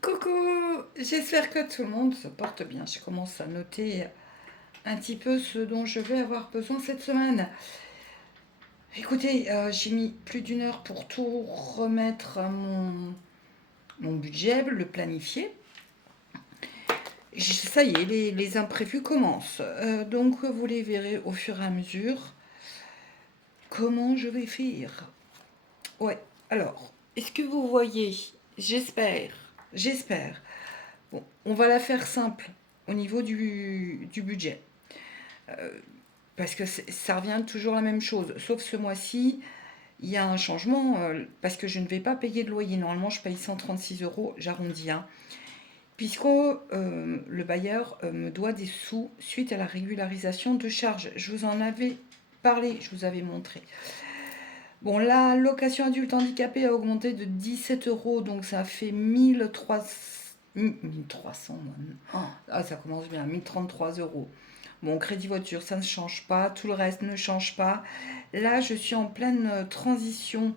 Coucou, j'espère que tout le monde se porte bien. Je commence à noter un petit peu ce dont je vais avoir besoin cette semaine. Écoutez, j'ai mis plus d'une heure pour tout remettre à mon budget, le planifier. Ça y est, les imprévus commencent. Donc vous les verrez au fur et à mesure comment je vais faire. Ouais, alors, est-ce que vous voyez? J'espère. Bon, on va la faire simple au niveau du budget. Parce que ça revient toujours la même chose. Sauf ce mois-ci, il y a un changement parce que je ne vais pas payer de loyer. Normalement, je paye 136 euros, j'arrondis, hein, puisque le bailleur me doit des sous suite à la régularisation de charges. Je vous en avais parlé, je vous avais montré. Bon, la location adulte handicapé a augmenté de 17 euros, donc ça fait 1300. Ah, ça commence bien, 1033 euros. Bon, crédit voiture, ça ne change pas. Tout le reste ne change pas. Là, je suis en pleine transition.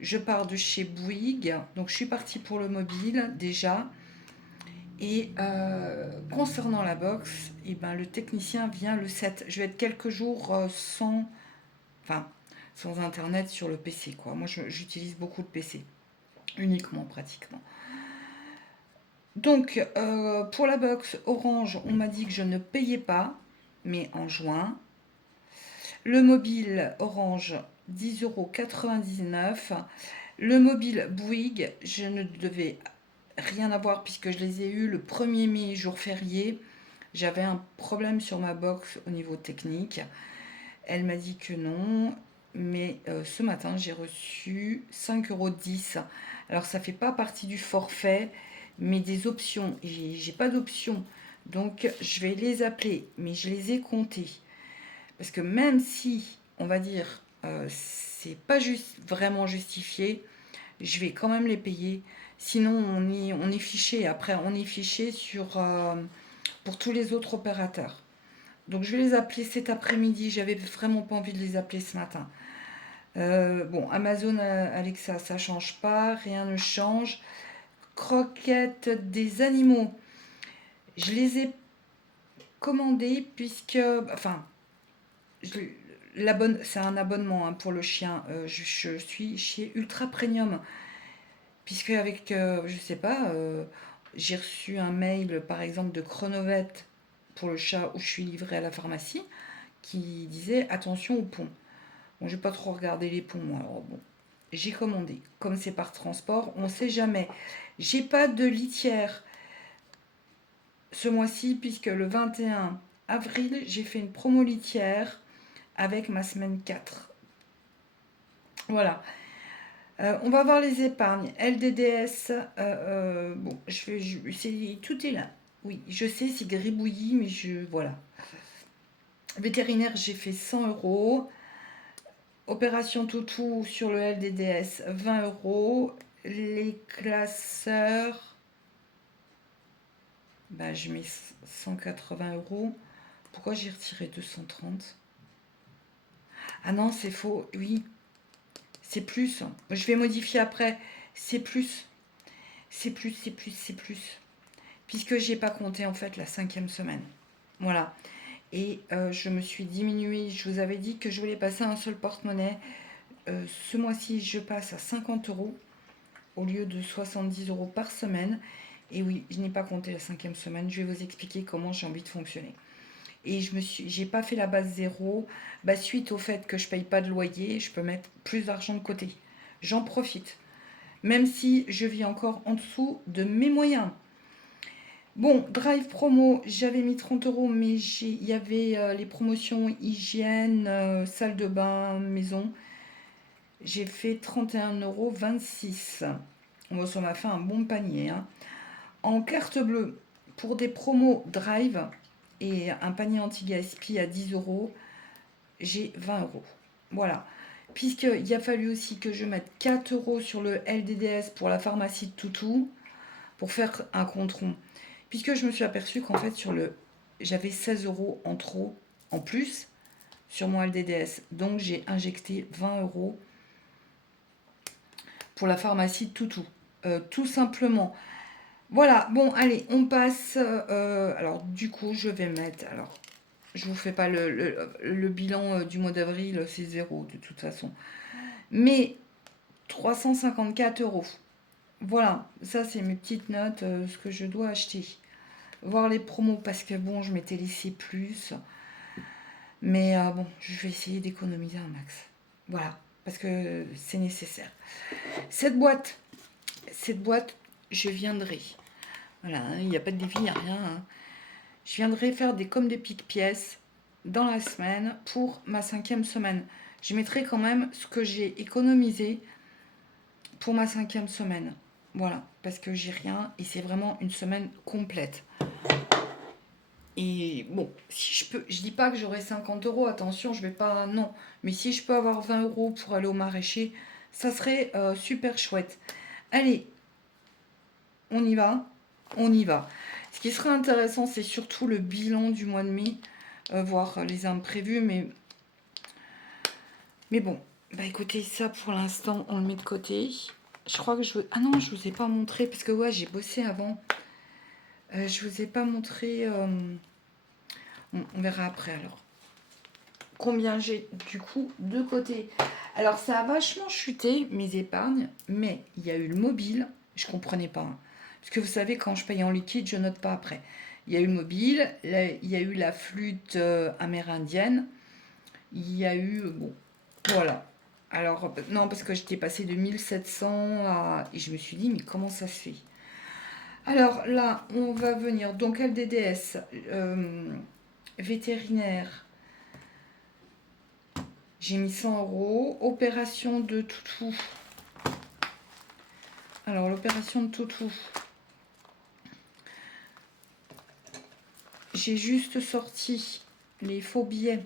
Je pars de chez Bouygues. Donc, je suis partie pour le mobile déjà. Et concernant la box, eh ben, le technicien vient le 7. Je vais être quelques jours enfin, sans internet sur le PC, quoi. Moi, j'utilise beaucoup de PC. Uniquement, pratiquement. Donc, pour la box Orange, on m'a dit que je ne payais pas, mais en juin. Le mobile Orange, 10,99 €. Le mobile Bouygues, je ne devais rien avoir puisque je les ai eus le 1er mai, jour férié. J'avais un problème sur ma box au niveau technique. Elle m'a dit que non, mais ce matin, j'ai reçu 5,10 €. Alors, ça ne fait pas partie du forfait, mais des options. J'ai pas d'options. Donc, je vais les appeler, mais je les ai comptés. Parce que même si, on va dire, c'est pas vraiment justifié, je vais quand même les payer. Sinon, on est fiché. Après, on est fiché pour tous les autres opérateurs. Donc, je vais les appeler cet après-midi. J'avais vraiment pas envie de les appeler ce matin. Bon, Amazon Alexa, ça change pas. Rien ne change. Croquettes des animaux. Je les ai commandées puisque. Enfin, je, c'est un abonnement hein, pour le chien. Je suis chez Ultra Premium. Puisque avec, je sais pas, j'ai reçu un mail par exemple de Chronovet pour le chat où je suis livrée à la pharmacie qui disait attention aux ponts. Bon, j'ai pas trop regardé les ponts, moi. Alors bon, j'ai commandé. Comme c'est par transport, on sait jamais. J'ai pas de litière ce mois-ci puisque le 21 avril, j'ai fait une promo litière avec ma semaine 4. Voilà. On va voir les épargnes. LDDS, bon, tout est là. Oui, je sais, c'est gribouillis, mais voilà. Vétérinaire, j'ai fait 100 euros. Opération toutou sur le LDDS, 20 euros. Les classeurs, bah, je mets 180 euros. Pourquoi j'ai retiré 230? Ah non, c'est faux. Oui, c'est plus. Je vais modifier après. C'est plus. C'est plus. Puisque j'ai pas compté en fait la 5e semaine. Voilà. Et je me suis diminuée. Je vous avais dit que je voulais passer à un seul porte-monnaie. Ce mois-ci, je passe à 50 euros au lieu de 70 euros par semaine. Et oui, je n'ai pas compté la 5e semaine. Je vais vous expliquer comment j'ai envie de fonctionner. Et j'ai pas fait la base zéro. Bah, suite au fait que je paye pas de loyer, je peux mettre plus d'argent de côté. J'en profite. Même si je vis encore en dessous de mes moyens. Bon, Drive promo, j'avais mis 30 euros, mais il y avait les promotions hygiène, salle de bain, maison. J'ai fait 31,26 €. Bon, ça m'a fait un bon panier, hein. En carte bleue, pour des promos Drive et un panier anti-gaspi à 10 euros, j'ai 20 euros. Voilà. Puisqu'il a fallu aussi que je mette 4 euros sur le LDDS pour la pharmacie de Toutou, pour faire un compte rond. Puisque je me suis aperçue qu'en fait, j'avais 16 euros en trop, en plus, sur mon LDDS. Donc, j'ai injecté 20 euros pour la pharmacie de Toutou. Tout simplement. Voilà, bon, allez, on passe. Alors, du coup, je vais mettre. Alors, je vous fais pas le bilan du mois d'avril, c'est zéro de toute façon. Mais 354 €. Voilà, ça c'est mes petites notes, ce que je dois acheter. Voir les promos parce que bon, je m'étais laissé plus. Mais bon, je vais essayer d'économiser un max. Voilà, parce que c'est nécessaire. Cette boîte, cette boîte, je viendrai. Voilà, hein, il n'y a pas de défi, il n'y a rien, hein. Je viendrai faire comme des piques-pièces dans la semaine pour ma 5e semaine. Je mettrai quand même ce que j'ai économisé pour ma 5e semaine. Voilà, parce que j'ai rien et c'est vraiment une semaine complète. Et bon, si je peux, je dis pas que j'aurai 50 €, attention, je vais pas, non. Mais si je peux avoir 20 € pour aller au maraîcher, ça serait super chouette. Allez, on y va, on y va. Ce qui serait intéressant, c'est surtout le bilan du mois de mai, voir les imprévus, mais bon. Bah écoutez, ça pour l'instant, on le met de côté. Je crois que je veux... Ah non, je vous ai pas montré, parce que ouais, j'ai bossé avant. Je vous ai pas montré... on verra après alors. Combien j'ai du coup de côté. Alors ça a vachement chuté mes épargnes, mais il y a eu le mobile, je comprenais pas, hein. Parce que vous savez, quand je paye en liquide, je note pas après. Il y a eu le mobile, il y a eu la flûte amérindienne, il y a eu... bon, voilà. Alors, non, parce que j'étais passée de 1700 à... Et je me suis dit, mais comment ça se fait? Alors là, on va venir. Donc LDDS, vétérinaire, j'ai mis 100 €. Opération de toutou. Alors, l'opération de toutou. J'ai juste sorti les faux billets.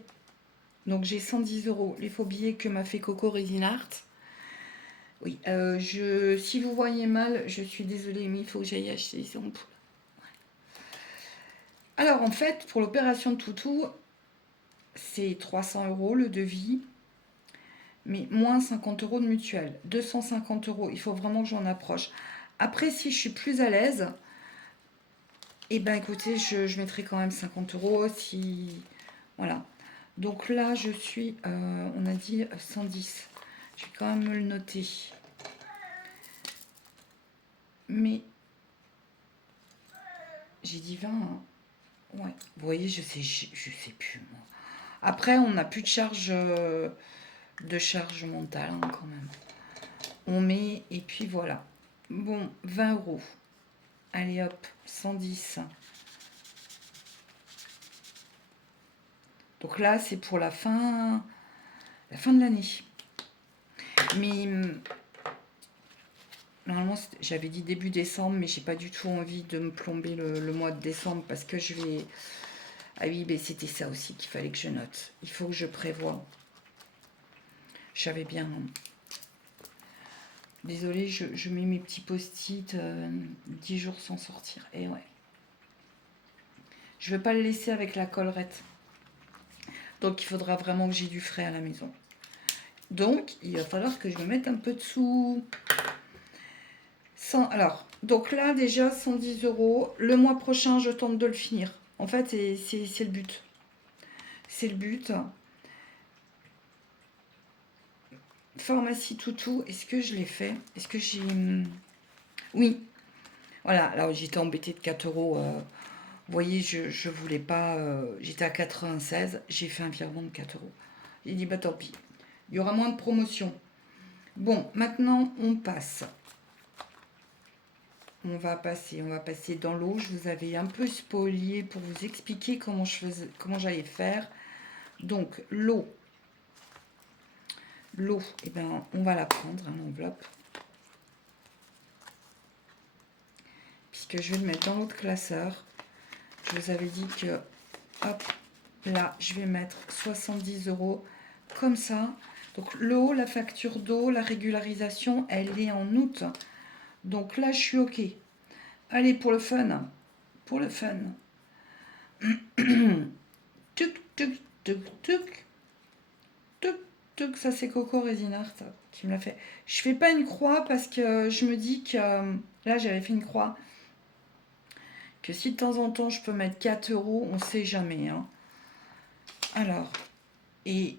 Donc, j'ai 110 €. Les faux billets que m'a fait Coco Resinart. Oui, si vous voyez mal, je suis désolée, mais il faut que j'aille acheter les ampoules. Alors, en fait, pour l'opération de toutou, c'est 300 € le devis, mais moins 50 € de mutuelle. 250 €. Il faut vraiment que j'en approche. Après, si je suis plus à l'aise, eh ben écoutez, je mettrai quand même 50 € si... Voilà. Donc là, je suis, on a dit 110. Je vais quand même me le noter. Mais j'ai dit 20, hein. Ouais. Vous voyez, je sais plus, moi. Après, on n'a plus de charge mentale, hein, quand même. On met, et puis voilà. Bon, 20 €. Allez hop, 110. Donc là, c'est pour la fin de l'année. Mais normalement, j'avais dit début décembre, mais j'ai pas du tout envie de me plomber le mois de décembre parce que je vais... Ah oui, mais c'était ça aussi qu'il fallait que je note. Il faut que je prévoie. J'avais bien... Désolée, je mets mes petits post-it 10 jours sans sortir. Et ouais. Je ne veux pas le laisser avec la collerette. Donc, il faudra vraiment que j'ai du frais à la maison. Donc, il va falloir que je me mette un peu de sous. Alors, donc là, déjà, 110 €. Le mois prochain, je tente de le finir. En fait, c'est le but. C'est le but. Pharmacie Toutou, est-ce que je l'ai fait? Est-ce que j'ai... Oui. Voilà, alors j'étais embêtée de 4 €. Vous voyez, je voulais pas... j'étais à 96, j'ai fait un virement de 4 €. J'ai dit, bah tant pis. Il y aura moins de promotion. Bon, maintenant, on passe. On va passer dans l'eau. Je vous avais un peu spolié pour vous expliquer comment j'allais faire. Donc, l'eau. L'eau, eh ben, on va la prendre, en enveloppe. Puisque je vais le mettre dans l'autre classeur. Je vous avais dit que, hop, là, je vais mettre 70 € comme ça. Donc, l'eau, la facture d'eau, la régularisation, elle est en août. Donc là, je suis OK. Allez, pour le fun. Pour le fun. Tuc, tuc, tuc, tuc. Tuc, tuc. Ça, c'est Coco Resinart qui me l'a fait. Je fais pas une croix parce que je me dis que... là, j'avais fait une croix. que si de temps en temps je peux mettre 4 euros, on sait jamais. Hein. Alors, et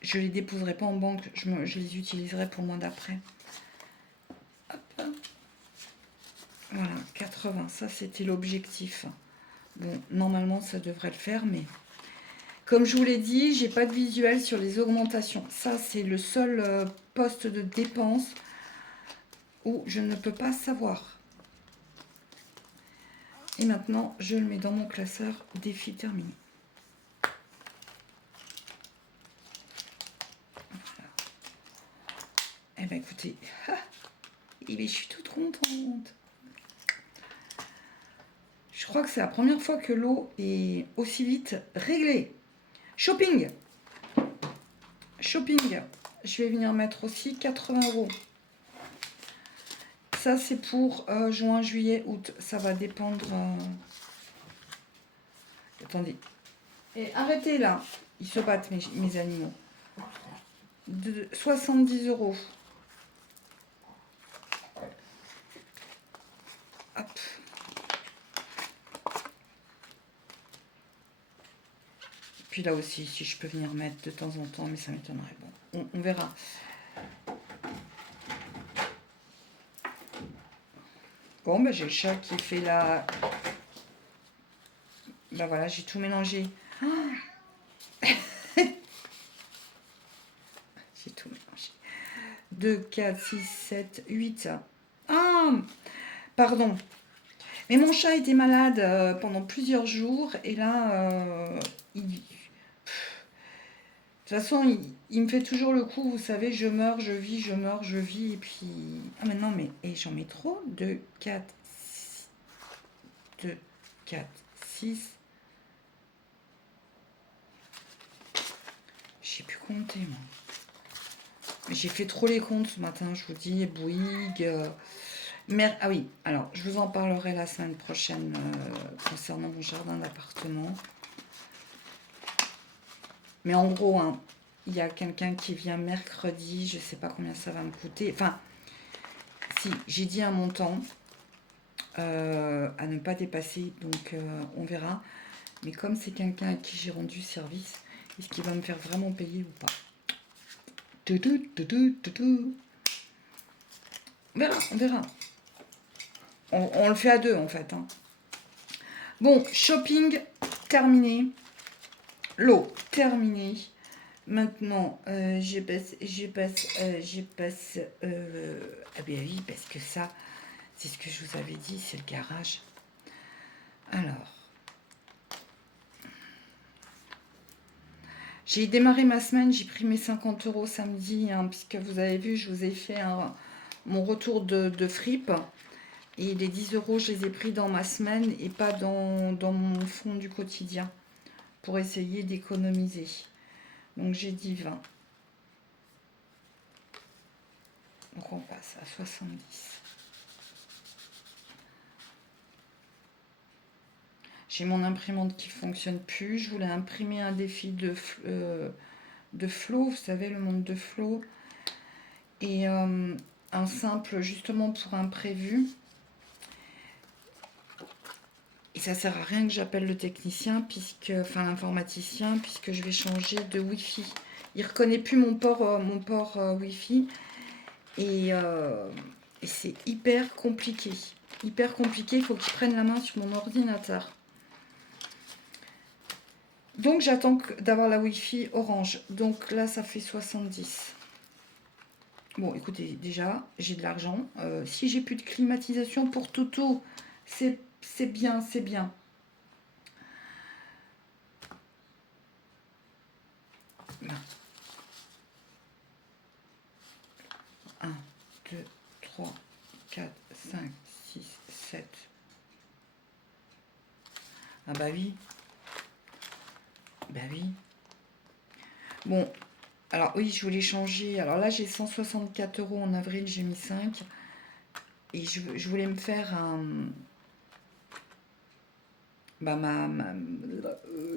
je les déposerai pas en banque, je les utiliserai pour le mois d'après. Voilà, 80, ça c'était l'objectif. Bon, normalement ça devrait le faire, mais comme je vous l'ai dit, j'ai pas de visuel sur les augmentations. Ça c'est le seul poste de dépense où je ne peux pas savoir. Et maintenant, je le mets dans mon classeur défi terminé. Voilà. Eh bien écoutez, je suis toute contente. Je crois que c'est la première fois que l'eau est aussi vite réglée. Shopping. Shopping. Je vais venir mettre aussi 80 euros. Ça, c'est pour juin, juillet, août. Ça va dépendre... Attendez. Et arrêtez là. Ils se battent, mes animaux. De 70 euros. Hop. Puis là aussi, si je peux venir mettre de temps en temps, mais ça m'étonnerait. Bon, on verra. Bon, ben j'ai le chat qui fait la... Ben voilà, j'ai tout mélangé. Ah j'ai tout mélangé. 2, 4, 6, 7, 8. Ah, pardon. Mais mon chat était malade pendant plusieurs jours. Et là, de toute façon, il me fait toujours le coup. Vous savez, je meurs, je vis, je meurs, je vis. Et puis... Ah, mais non, mais... Et j'en mets trop. 2, 4, 6... 2, 4, 6... Je sais plus compter, moi. J'ai fait trop les comptes ce matin, je vous dis. Bouygues... Ah oui, alors, je vous en parlerai la semaine prochaine concernant mon jardin d'appartement. Mais en gros, hein, il y a quelqu'un qui vient mercredi, je ne sais pas combien ça va me coûter. Enfin, si, j'ai dit un montant à ne pas dépasser, donc on verra. Mais comme c'est quelqu'un à qui j'ai rendu service, est-ce qu'il va me faire vraiment payer ou pas? On verra, on verra. On le fait à deux en fait. Hein. Bon, shopping terminé. L'eau terminée. Maintenant, je passe. Ah ben oui, parce que ça, c'est ce que je vous avais dit, c'est le garage. Alors, j'ai démarré ma semaine, j'ai pris mes 50 euros samedi, hein, puisque vous avez vu, je vous ai fait mon retour de fripe. Et les 10 euros, je les ai pris dans ma semaine et pas dans mon fonds du quotidien pour essayer d'économiser. Donc j'ai dit 20. Donc on passe à 70. J'ai mon imprimante qui fonctionne plus. Je voulais imprimer un défi de Flo, vous savez, le monde de Flo. Et un simple justement pour imprévu. Et ça sert à rien que j'appelle le technicien, enfin l'informaticien, puisque je vais changer de Wi-Fi. Il reconnaît plus mon port Wi-Fi. Et c'est hyper compliqué. Hyper compliqué, il faut qu'il prenne la main sur mon ordinateur. Donc j'attends d'avoir la Wi-Fi Orange. Donc là, ça fait 70. Bon, écoutez, déjà, j'ai de l'argent. Si j'ai plus de climatisation pour Toto, c'est bien, c'est bien. Là. 1, 2, 3, 4, 5, 6, 7. Ah bah oui. Bah oui. Bon, alors oui, je voulais changer. Alors là, j'ai 164 euros en avril, j'ai mis 5. Et je voulais me faire un... Bah,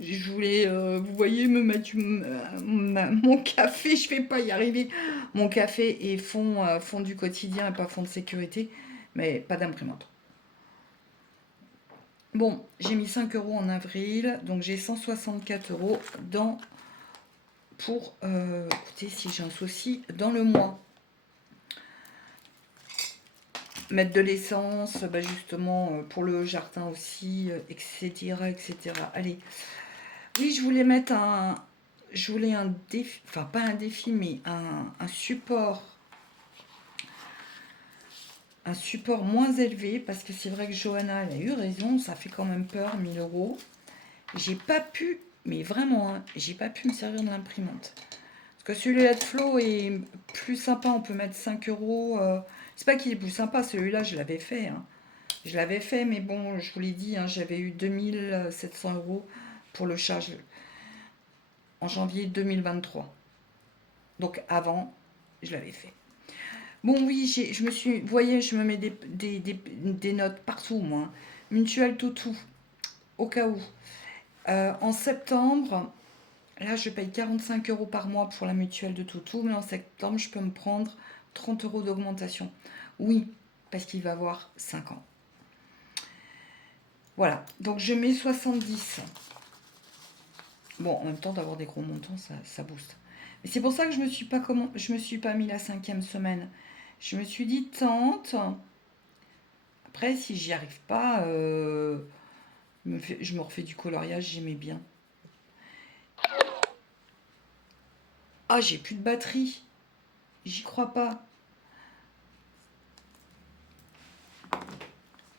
je voulais, vous voyez, me mettre mon café, je vais pas y arriver. Mon café est fond du quotidien et pas fond de sécurité, mais pas d'imprimante. Bon, j'ai mis 5 euros en avril, donc j'ai 164 euros pour, écoutez, si j'ai un souci, dans le mois. Mettre de l'essence, bah justement, pour le jardin aussi, etc., etc. Allez. Oui, je voulais mettre je voulais un défi, enfin pas un défi, mais un support. Un support moins élevé, parce que c'est vrai que Johanna, elle a eu raison, ça fait quand même peur, 1000 euros. J'ai pas pu, mais vraiment, hein, j'ai pas pu me servir de l'imprimante. Parce que celui-là de Flo est plus sympa, on peut mettre 5 euros. C'est pas qu'il est plus sympa, celui-là, je l'avais fait. Hein. Je l'avais fait, mais bon, je vous l'ai dit, hein, j'avais eu 2700 euros pour le charge en janvier 2023. Donc avant, je l'avais fait. Bon, oui, je me suis. Vous voyez, je me mets des notes partout, moi. Mutuelle Toutou, au cas où. En septembre, là, je paye 45 euros par mois pour la mutuelle de Toutou, mais en septembre, je peux me prendre 30 euros d'augmentation. Oui, parce qu'il va avoir 5 ans. Voilà, donc je mets 70. Bon, en même temps, d'avoir des gros montants, ça booste. Mais c'est pour ça que je me suis pas mis la 5e semaine. Je me suis dit, tente. Après, si j'y arrive pas, je me refais du coloriage, j'aimais bien. Ah, j'ai plus de batterie. J'y crois pas.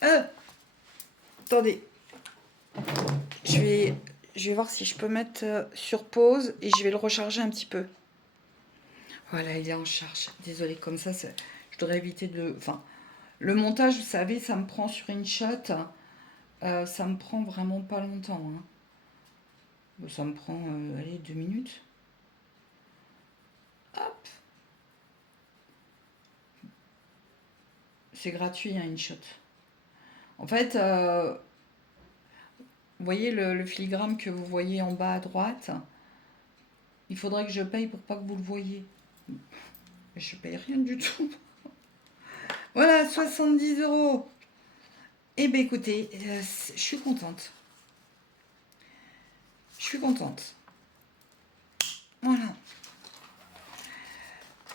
Euh, Attendez. Je vais, je vais voir si je peux mettre sur pause et je vais le recharger un petit peu. Voilà, il est en charge. Désolée, comme ça, je devrais éviter de... Enfin, le montage, vous savez, ça me prend sur une shot. Ça me prend vraiment pas longtemps. Hein. Bon, ça me prend, allez, 2 minutes. Hop. C'est gratuit, hein, une shot. En fait, vous voyez le filigrane que vous voyez en bas à droite. Il faudrait que je paye pour pas que vous le voyez. Je paye rien du tout. Voilà, 70 euros. Eh bien, écoutez, je suis contente. Je suis contente. Voilà.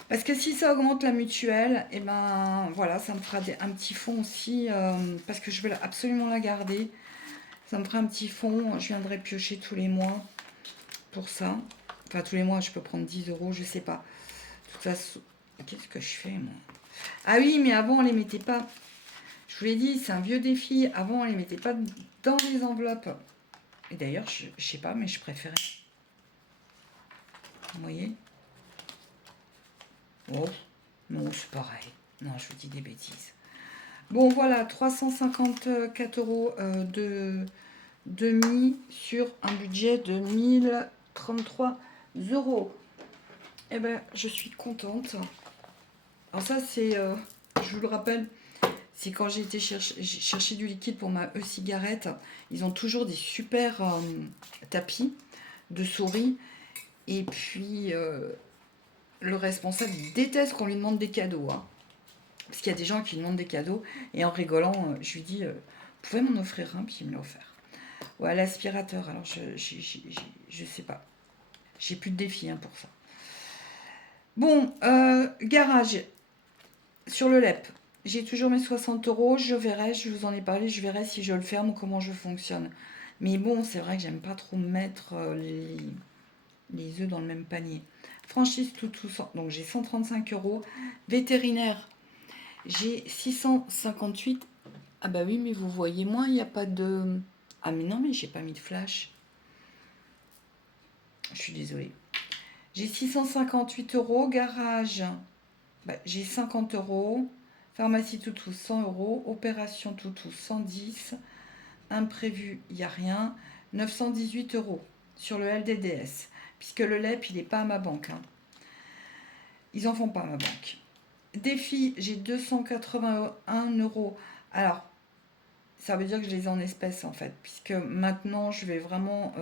Parce que si ça augmente la mutuelle, et ben voilà, ça me fera un petit fonds aussi, parce que je veux absolument la garder. Ça me fera un petit fonds, je viendrai piocher tous les mois pour ça. Enfin, tous les mois, je peux prendre 10 euros, je sais pas. De toute façon, qu'est-ce que je fais, moi? Ah oui, mais avant, on les mettait pas. Je vous l'ai dit, c'est un vieux défi. Avant, on les mettait pas dans les enveloppes. Et d'ailleurs, je sais pas, mais je préférais. Vous voyez? Oh, non, c'est pareil. Non, je vous dis des bêtises. Bon, voilà, 354 euros de demi sur un budget de 1033 euros. Eh ben, je suis contente. Alors ça, c'est, je vous le rappelle, c'est quand j'ai été chercher du liquide pour ma e-cigarette. Ils ont toujours des super tapis de souris. Et puis, le responsable, il déteste qu'on lui demande des cadeaux. Hein. Parce qu'il y a des gens qui lui demandent des cadeaux. Et en rigolant, je lui dis, vous pouvez m'en offrir un? Puis il me l'a offert. Ouais, l'aspirateur, alors je sais pas. J'ai plus de défi hein, pour ça. Bon, garage, sur le LEP. J'ai toujours mes 60 euros, je verrai, je vous en ai parlé, je verrai si je le ferme ou comment je fonctionne. Mais bon, c'est vrai que j'aime pas trop mettre les œufs dans le même panier. Franchise tout, donc j'ai 135 euros. Vétérinaire, j'ai 658. Ah bah oui, mais vous voyez, moi, il n'y a pas de... Ah mais non, mais j'ai pas mis de flash. Je suis désolée. J'ai 658 euros. Garage, bah, j'ai 50 euros. Pharmacie Toutou, 100 euros. Opération Toutou, 110. Imprévu, il n'y a rien. 918 euros sur le LDDS. Puisque le LEP, il n'est pas à ma banque. Hein. Ils en font pas à ma banque. Défi, j'ai 281 euros. Alors, ça veut dire que je les ai en espèces en fait. Puisque maintenant, je vais vraiment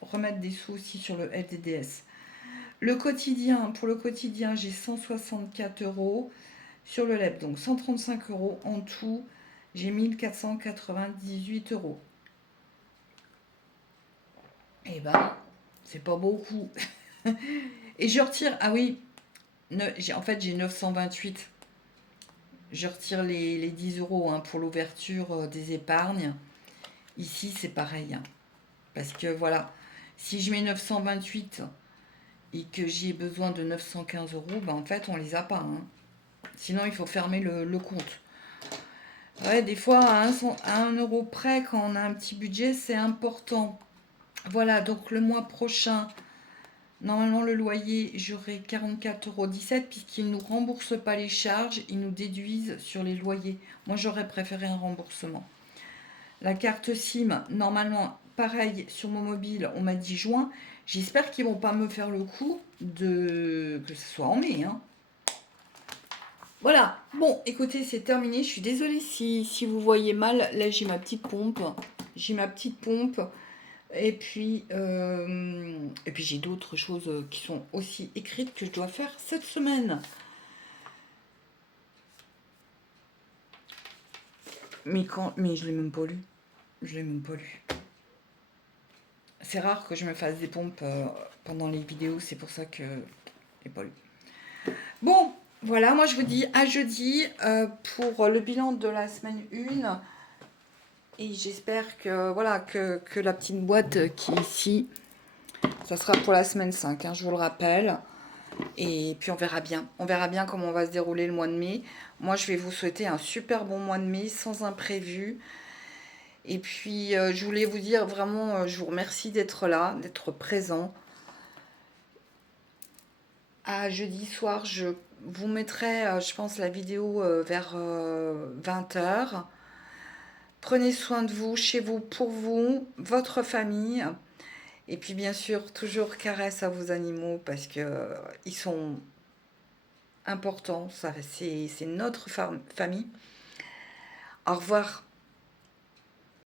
remettre des sous aussi sur le LDDS. Le quotidien, pour le quotidien, j'ai 164 euros sur le LEP, donc 135 euros en tout. j'ai 1498 euros. Eh ben, c'est pas beaucoup. Et je retire, ah oui, en fait j'ai 928. Je retire les 10 euros hein, pour l'ouverture des épargnes. Ici c'est pareil. Hein. Parce que voilà, si je mets 928 et que j'ai besoin de 915 euros, ben en fait on les a pas. Hein. Sinon il faut fermer le compte. Ouais, des fois à 1 euro près, quand on a un petit budget, c'est important. Voilà, donc le mois prochain, normalement le loyer, j'aurai 44,17 € puisqu'ils ne nous remboursent pas les charges, ils nous déduisent sur les loyers. Moi j'aurais préféré un remboursement. La carte SIM, normalement, pareil, sur mon mobile, on m'a dit juin. J'espère qu'ils vont pas me faire le coup que ce soit en mai. Hein. Voilà. Bon, écoutez, c'est terminé. Je suis désolée si vous voyez mal. Là, j'ai ma petite pompe. J'ai ma petite pompe. Et puis j'ai d'autres choses qui sont aussi écrites que je dois faire cette semaine. Mais je l'ai même pas lu. Je l'ai même pas lu. C'est rare que je me fasse des pompes pendant les vidéos, c'est pour ça que je l'ai pas lu. Bon, voilà, moi je vous dis à jeudi pour le bilan de la semaine 1. Et j'espère que, voilà, que la petite boîte qui est ici, ça sera pour la semaine 5, hein, je vous le rappelle. Et puis on verra bien. On verra bien comment on va se dérouler le mois de mai. Moi, je vais vous souhaiter un super bon mois de mai, sans imprévu. Et puis, je voulais vous dire vraiment, je vous remercie d'être là, d'être présent. À jeudi soir, je vous mettrai, je pense, la vidéo vers 20 h. Prenez soin de vous, chez vous, pour vous, votre famille. Et puis, bien sûr, toujours caresse à vos animaux parce que ils sont importants. Ça, c'est notre famille. Au revoir.